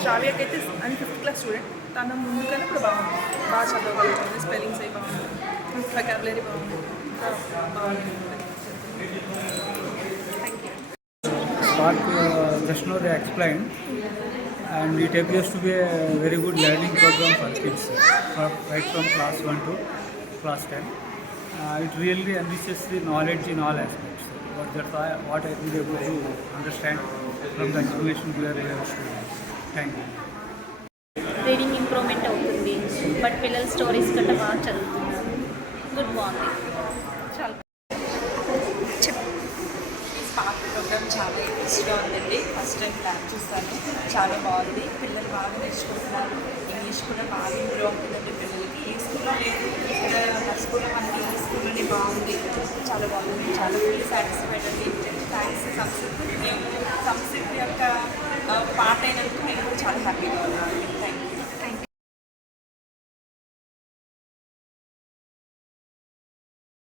శ్రావ్యకైతే అని 5th class student. తన ముందు కన్నా ఇప్పుడు బాగా చదవగలుగుతుంది. స్పెల్లింగ్స్ అవి బాగుంది, వొకాబులరీ బాగుంది, బాగుంది. What just now they explained, and it appears to be a very good learning program for kids, right from class 1 to class 10. It really enriches the knowledge in all aspects. What I will be able to understand from the information we are able to. Thank you. Reading improvement అవుతుంది, బట్ పిల్లలు స్టోరీస్ గట్రా బాగా చదువుతున్నారు. గుడ్ బాగుంది. చాలా spark programme చాలా ఇంట్రెస్ట్గా ఉందండి. ఫస్ట్ టైం ప్లాన్ చూస్తాను, చాలా బాగుంది. పిల్లలు బాగా నేర్చుకుంటున్నారు. ఇంగ్లీష్ కూడా బాగా ఇంప్రూవ్ అవుతుందండి పిల్లలకి. ఈ స్కూల్లో లేదు, ఇక్కడ స్కూల్లో మనకి ఈ స్కూల్లోనే బాగుంది. చాలా బాగుంది, చాలా ఫుల్ సాటిస్ఫైడ్ అండి.